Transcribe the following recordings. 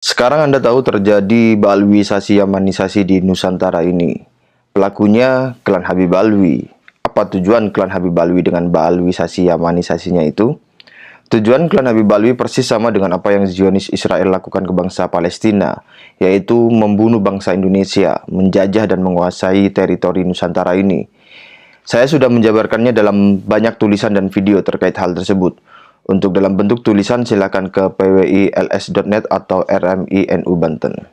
Sekarang Anda tahu terjadi Balwisasi Yamanisasi di Nusantara ini. Pelakunya klan Habib Alwi. Apa tujuan klan Habib Alwi dengan Balwisasi Yamanisasinya itu? Tujuan klan Habib Alwi persis sama dengan apa yang Zionis Israel lakukan ke bangsa Palestina, yaitu membunuh bangsa Indonesia, menjajah dan menguasai teritori Nusantara ini. Saya sudah menjabarkannya dalam banyak tulisan dan video terkait hal tersebut. Untuk dalam bentuk tulisan silakan ke pwils.net atau RMI NU Banten.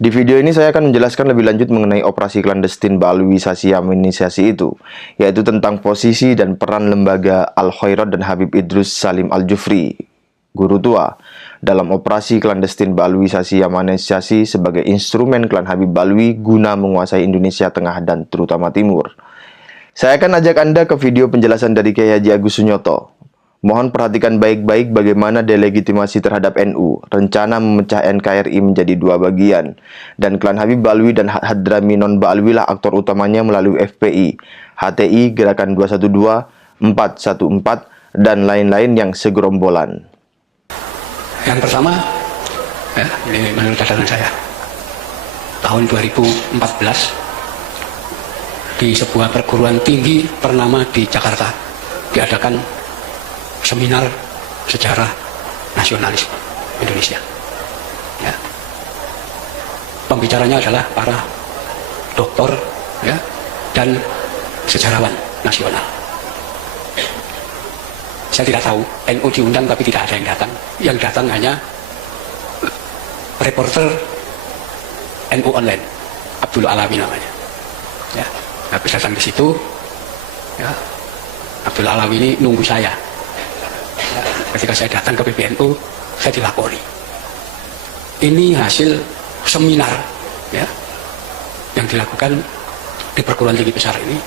Di video ini saya akan menjelaskan lebih lanjut mengenai operasi klandestin Balwisasi Yamanisasi itu, yaitu tentang posisi dan peran lembaga Al-Khairat dan Habib Idrus Salim Al-Jufri, guru tua, dalam operasi klandestin Balwisasi Yamanisasi sebagai instrumen klan Habib Alwi guna menguasai Indonesia Tengah dan terutama Timur. Saya akan ajak Anda ke video penjelasan dari Kiai Haji Agus Sunyoto. Mohon perhatikan baik-baik bagaimana delegitimasi terhadap NU, rencana memecah NKRI menjadi dua bagian, dan klan Habib Alwi dan Hadrami Non Ba'alwi lah aktor utamanya melalui FPI, HTI, Gerakan 212, 414, dan lain-lain yang segerombolan. Yang pertama, ini menurut catatan saya, tahun 2014, di sebuah perguruan tinggi ternama di Jakarta diadakan seminar sejarah nasionalis Indonesia. Ya. Pembicaranya adalah para doktor, ya, dan sejarawan nasional. Saya tidak tahu, NU diundang tapi tidak ada yang datang. Yang datang hanya reporter NU online, Abdul Alawi namanya. Ya. Habis datang di situ, ya, Abdul Alawi ini nunggu saya. Ya, ketika saya datang ke PBNU, saya dilapori. Ini hasil seminar, ya, yang dilakukan di perguruan tinggi besar ini.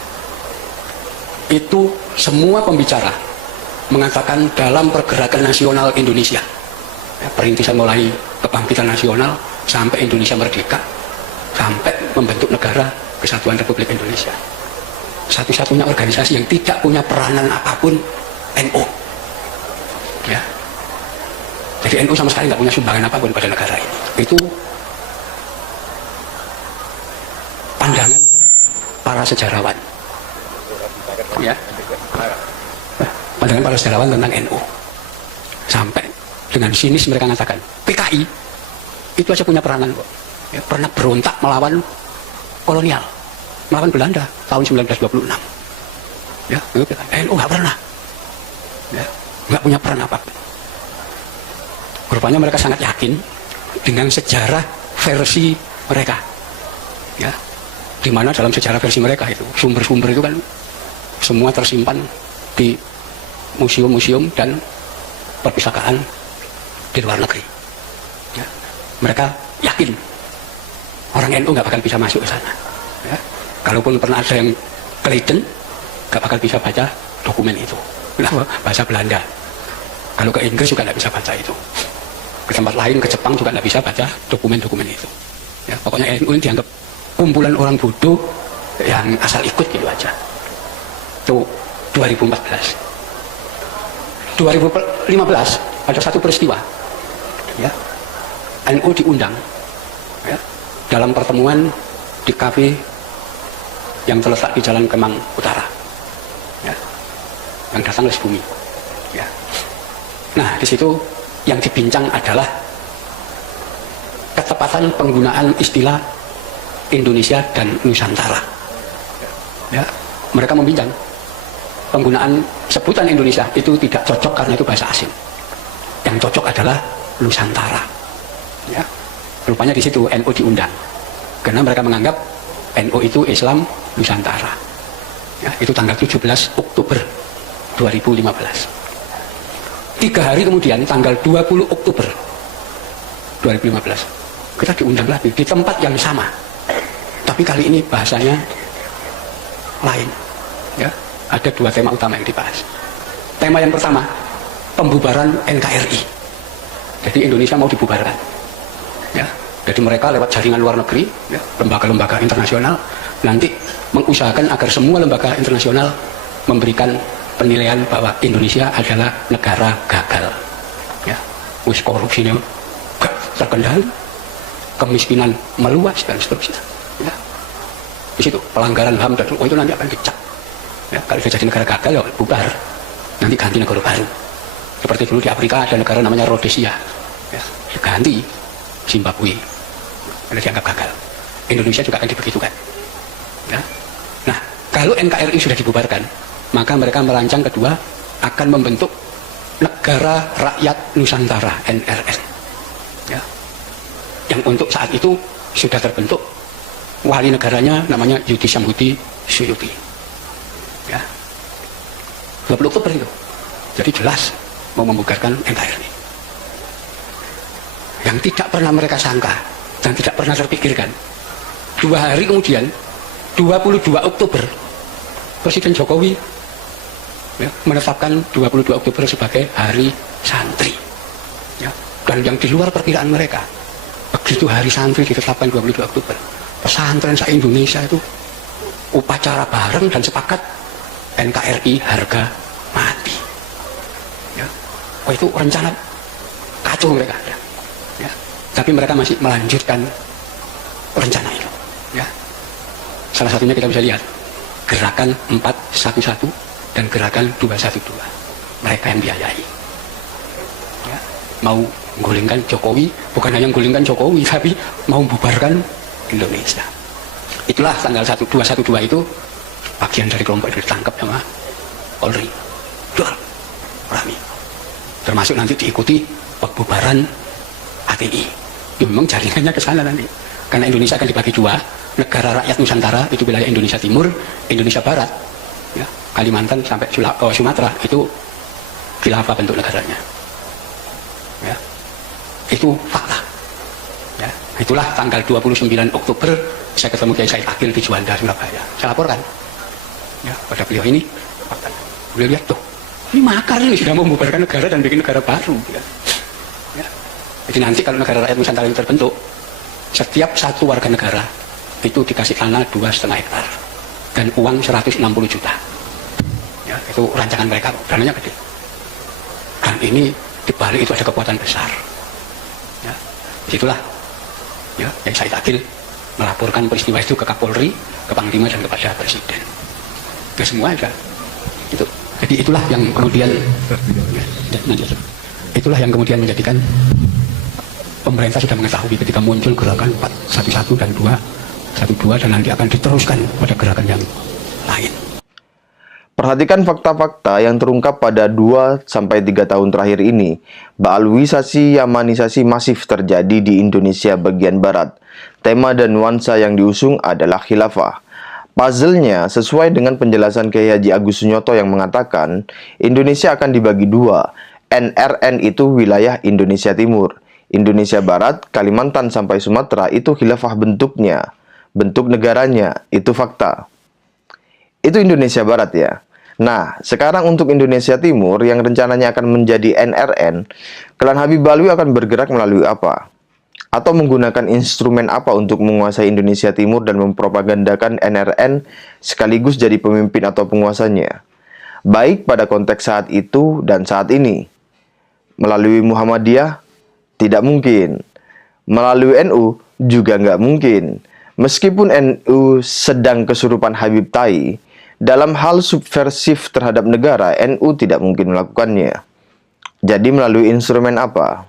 Itu semua pembicara mengatakan dalam pergerakan nasional Indonesia, ya, perintisan mulai kebangkitan nasional sampai Indonesia merdeka, sampai membentuk negara Kesatuan Republik Indonesia, satu-satunya organisasi yang tidak punya peranan apapun NU. Ya. Jadi NU sama sekali nggak punya sumbangan apapun pada negara ini. Itu pandangan para sejarawan. Ya. Pandangan para sejarawan tentang NU. Sampai dengan sinis mereka mengatakan PKI itu aja punya peranan kok. Ya, pernah berontak melawan kolonial, melawan Belanda tahun 1926. Ya, NU nggak pernah, ya, nggak punya peran apapun. Rupanya mereka sangat yakin dengan sejarah versi mereka, ya, di mana dalam sejarah versi mereka itu sumber-sumber itu kan semua tersimpan di museum-museum dan perpustakaan di luar negeri. Ya, mereka yakin orang NU nggak bakal bisa masuk ke sana. Ya. Kalaupun pernah ada yang keliten, nggak bakal bisa baca dokumen itu. Kenapa? Bahasa Belanda. Kalau ke Inggris juga nggak bisa baca itu. Ke tempat lain, ke Jepang juga nggak bisa baca dokumen-dokumen itu. Ya, pokoknya NU ini dianggap kumpulan orang bodoh yang asal ikut gitu aja. Itu 2014. 2015 ada satu peristiwa. Ya, NU diundang. Ya, dalam pertemuan di kafe yang terletak di Jalan Kemang Utara, ya, yang datang dari bumi. Ya. Nah, di situ yang dibincang adalah ketepatan penggunaan istilah Indonesia dan Nusantara. Ya. Mereka membincang penggunaan sebutan Indonesia itu tidak cocok karena itu bahasa asing. Yang cocok adalah Nusantara. Ya. Rupanya di situ NU diundang karena mereka menganggap NU itu Islam Nusantara. Ya, itu tanggal 17 Oktober 2015. 3 hari kemudian tanggal 20 Oktober 2015 kita diundang lagi di tempat yang sama, tapi kali ini bahasanya lain. Ya, ada 2 tema utama yang dibahas. Tema yang pertama, pembubaran NKRI. Jadi Indonesia mau dibubarkan. Ya, jadi mereka lewat jaringan luar negeri, ya, lembaga-lembaga internasional nanti mengusahakan agar semua lembaga internasional memberikan penilaian bahwa Indonesia adalah negara gagal. Ya, wis korupsinya terkendali, kemiskinan meluas dan seterusnya. Ya. Di situ pelanggaran HAM dan itu nanti akan dicap. Ya, kalau sudah jadi negara gagal ya bubar, nanti ganti negara baru. Seperti dulu di Afrika ada negara namanya Rhodesia, ya, diganti Zimbabwe, karena dianggap gagal. Indonesia juga akan dibegitukan. Ya. Nah, kalau NKRI sudah dibubarkan, maka mereka merancang kedua akan membentuk Negara Rakyat Nusantara (NRN). Ya. Yang untuk saat itu sudah terbentuk, wali negaranya namanya Yudi Samhudi Suyuti. Ya. 20 Oktober itu. Jadi jelas mau membubarkan NKRI. Yang tidak pernah mereka sangka dan tidak pernah terpikirkan, 2 hari kemudian 22 Oktober Presiden Jokowi ya, menetapkan 22 Oktober sebagai Hari Santri ya. Dan yang di luar perkiraan mereka, begitu Hari Santri ditetapkan 22 Oktober, pesantren se-Indonesia itu upacara bareng dan sepakat NKRI harga mati ya. Oh, itu rencana kacau mereka ya. Ya. Tapi mereka masih melanjutkan rencana itu ya. Salah satunya kita bisa lihat gerakan 411 dan gerakan 212, mereka yang biayai ya. Mau menggulingkan Jokowi, bukan hanya menggulingkan Jokowi tapi mau membubarkan Indonesia. Itulah tanggal 212 itu bagian dari kelompok itu ditangkap sama Polri, jual rame, termasuk nanti diikuti pembubaran ATI. Ya, memang jaringannya ke sana nanti, karena Indonesia akan dibagi 2, Negara Rakyat Nusantara itu wilayah Indonesia Timur, Indonesia Barat, ya, Kalimantan sampai Sumatera itu khilafah bentuk negaranya. Ya, itu fakta. Ya, itulah tanggal 29 Oktober saya ketemu Kiai Said Akil di Juanda, Surabaya. Saya laporkan ya pada beliau ini fakta. Beliau lihat tuh, ini makar ini sudah membubarkan negara dan bikin negara baru. Ya. Ya. Jadi nanti kalau Negara Rakyat Nusantara itu terbentuk, setiap satu warga negara itu dikasih tanah 2,5 hektar dan uang 160 juta. Ya, itu rancangan mereka, dananya gede. Dan ini dibalik itu ada kekuatan besar. Ya, itulah ya yang Said Akil melaporkan peristiwa itu ke Kapolri, ke Panglima dan kepada Presiden. Ke semua ada. Itu. Jadi itulah yang kemudian itulah yang kemudian menjadikan pemerintah sudah mengetahui ketika muncul gerakan 411 dan 212 dan nanti akan diteruskan pada gerakan yang lain. Perhatikan fakta-fakta yang terungkap pada 2-3 tahun terakhir ini. Baalwisasi Yamanisasi masif terjadi di Indonesia bagian barat. Tema dan nuansa yang diusung adalah khilafah. Puzzle-nya sesuai dengan penjelasan Kiai Haji Agus Sunyoto yang mengatakan Indonesia akan dibagi 2. NRN itu wilayah Indonesia Timur. Indonesia Barat, Kalimantan sampai Sumatera itu khilafah bentuknya. Bentuk negaranya, itu fakta. Itu Indonesia Barat ya. Nah, sekarang untuk Indonesia Timur yang rencananya akan menjadi NRN, klan Habib Alwi akan bergerak melalui apa? Atau menggunakan instrumen apa untuk menguasai Indonesia Timur dan mempropagandakan NRN sekaligus jadi pemimpin atau penguasanya? Baik pada konteks saat itu dan saat ini. Melalui Muhammadiyah? Tidak mungkin. Melalui NU? Juga nggak mungkin. Meskipun NU sedang kesurupan Habib Tai, dalam hal subversif terhadap negara, NU tidak mungkin melakukannya. Jadi melalui instrumen apa?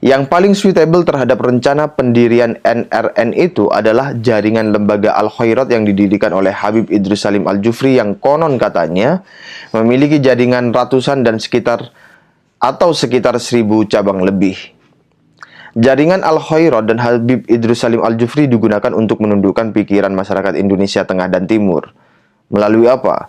Yang paling suitable terhadap rencana pendirian NRN itu adalah jaringan lembaga Al-Khairat yang didirikan oleh Habib Idrus Salim Al-Jufri yang konon katanya memiliki jaringan ratusan dan sekitar 1.000 cabang lebih. Jaringan Al-Khairat dan Habib Idrus Salim Al-Jufri digunakan untuk menundukkan pikiran masyarakat Indonesia Tengah dan Timur. Melalui apa?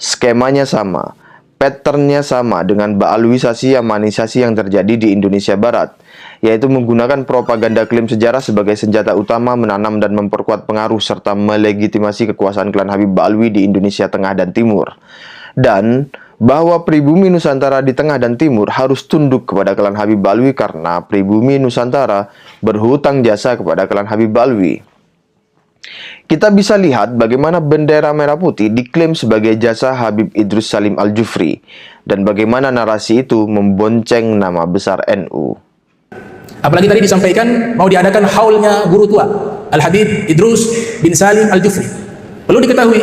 Skemanya sama, patternnya sama dengan baalwisasi Yamanisasi yang terjadi di Indonesia Barat, yaitu menggunakan propaganda klaim sejarah sebagai senjata utama menanam dan memperkuat pengaruh serta melegitimasi kekuasaan klan Habib Alwi di Indonesia Tengah dan Timur. Dan bahwa pribumi Nusantara di Tengah dan Timur harus tunduk kepada klan Habib Alwi karena pribumi Nusantara berhutang jasa kepada klan Habib Alwi. Kita bisa lihat bagaimana bendera merah putih diklaim sebagai jasa Habib Idrus Salim Al-Jufri dan bagaimana narasi itu membonceng nama besar NU. Apalagi tadi disampaikan mau diadakan haulnya guru tua Al-Habib Idrus bin Salim Al-Jufri. Perlu diketahui,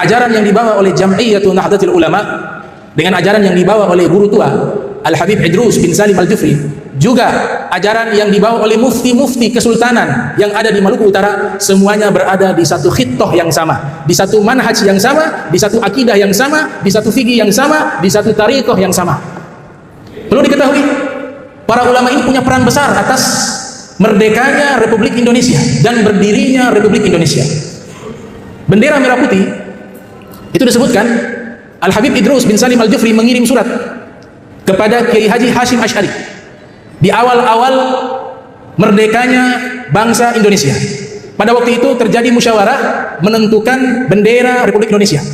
ajaran yang dibawa oleh Jam'iyyatu Nahdlatul Ulama dengan ajaran yang dibawa oleh guru tua Al-Habib Idrus bin Salim Al-Jufri, juga ajaran yang dibawa oleh mufti-mufti kesultanan yang ada di Maluku Utara, semuanya berada di satu khittah yang sama, di satu manhaj yang sama, di satu akidah yang sama, di satu fikih yang sama, di satu tariqah yang sama. Perlu diketahui, para ulama ini punya peran besar atas merdekanya Republik Indonesia dan berdirinya Republik Indonesia. Bendera merah putih itu disebutkan Al-Habib Idrus bin Salim Al-Jufri mengirim surat kepada Kiai Haji Hashim Asy'ari di awal-awal merdekanya bangsa Indonesia. Pada waktu itu terjadi musyawarah menentukan bendera Republik Indonesia.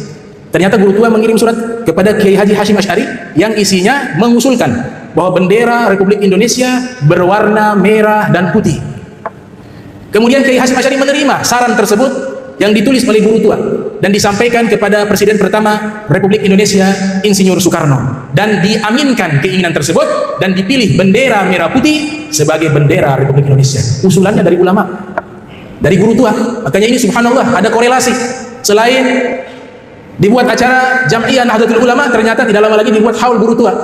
Ternyata guru tua mengirim surat kepada Kiai Haji Hashim Asy'ari yang isinya mengusulkan bahwa bendera Republik Indonesia berwarna merah dan putih. Kemudian Kiai Hashim Asy'ari menerima saran tersebut yang ditulis oleh guru tua dan disampaikan kepada Presiden pertama Republik Indonesia Insinyur Soekarno, dan diaminkan keinginan tersebut dan dipilih bendera merah putih sebagai bendera Republik Indonesia. Usulannya dari ulama, dari guru tua. Makanya ini subhanallah ada korelasi. Selain dibuat acara Jam'iyyah Nahdlatul Ulama, ternyata tidak lama lagi dibuat haul guru tua.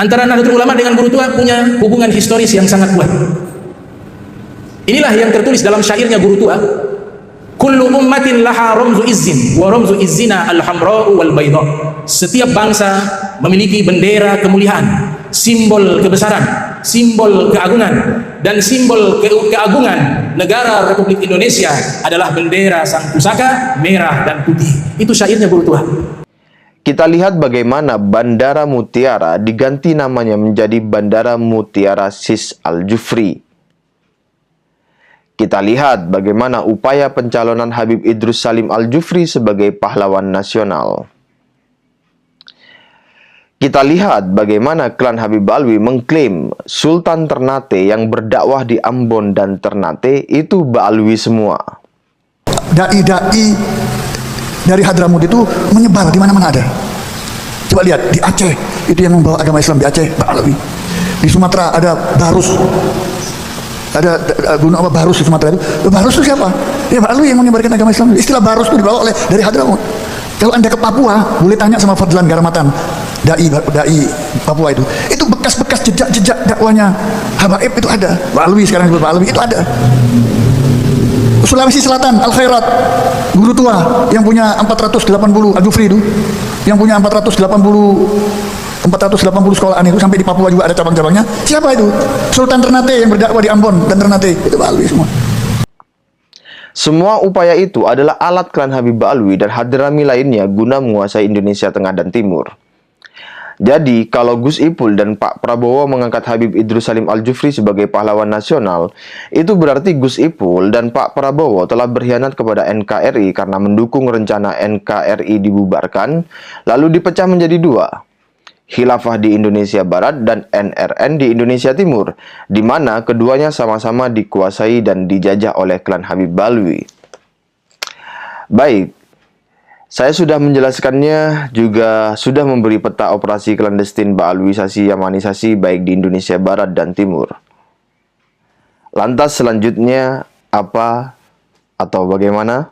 Antara Nahdlatul Ulama dengan guru tua punya hubungan historis yang sangat kuat. Inilah yang tertulis dalam syairnya guru tua. Kullu ummatin laha ramzu izzin wa ramzu izzina al-hamra'u wal bayda. Setiap bangsa memiliki bendera kemuliaan, simbol kebesaran, simbol keagungan, dan simbol keagungan negara Republik Indonesia adalah bendera sang pusaka merah dan putih. Itu syairnya guru tua. Kita lihat bagaimana Bandara Mutiara diganti namanya menjadi Bandara Mutiara Sis Al-Jufri. Kita lihat bagaimana upaya pencalonan Habib Idrus Salim Al-Jufri sebagai pahlawan nasional. Kita lihat bagaimana klan Habib Alwi mengklaim Sultan Ternate yang berdakwah di Ambon dan Ternate itu Ba'alwi semua. Dai-dai dari Hadramut itu menyebar di mana-mana ada. Coba lihat di Aceh, itu yang membawa agama Islam di Aceh, Ba'alwi. Di Sumatera ada Barus. Ada gunung apa Barus di Sumatera itu. Barus itu siapa? Ya Ba'alwi yang menyebarkan agama Islam. Istilah Barus itu dibawa oleh dari Hadramut. Kalau Anda ke Papua, boleh tanya sama Fadlan Garamatan, dai Papua itu. Itu bekas-bekas jejak-jejak dakwanya Habaib itu ada. Ba'alwi sekarang disebut Ba'alwi itu ada. Sulawesi Selatan, Al Khairat, guru tua yang punya 480 Al-Jufri itu, yang punya 480 sekolahan itu, sampai di Papua juga ada cabang-cabangnya. Siapa itu? Sultan Ternate yang berdakwah di Ambon dan Ternate. Itu Ba'alwi semua. Semua upaya itu adalah alat klan Habib Ba'alwi dan Hadrami lainnya guna menguasai Indonesia Tengah dan Timur. Jadi, kalau Gus Ipul dan Pak Prabowo mengangkat Habib Idrus Salim Al-Jufri sebagai pahlawan nasional, itu berarti Gus Ipul dan Pak Prabowo telah berkhianat kepada NKRI karena mendukung rencana NKRI dibubarkan, lalu dipecah menjadi dua. Khilafah di Indonesia Barat dan NRN di Indonesia Timur, di mana keduanya sama-sama dikuasai dan dijajah oleh klan Habib Ba'alwi. Baik, saya sudah menjelaskannya, juga sudah memberi peta operasi klandestin Ba'alwisasi Yamanisasi baik di Indonesia Barat dan Timur. Lantas selanjutnya apa atau bagaimana?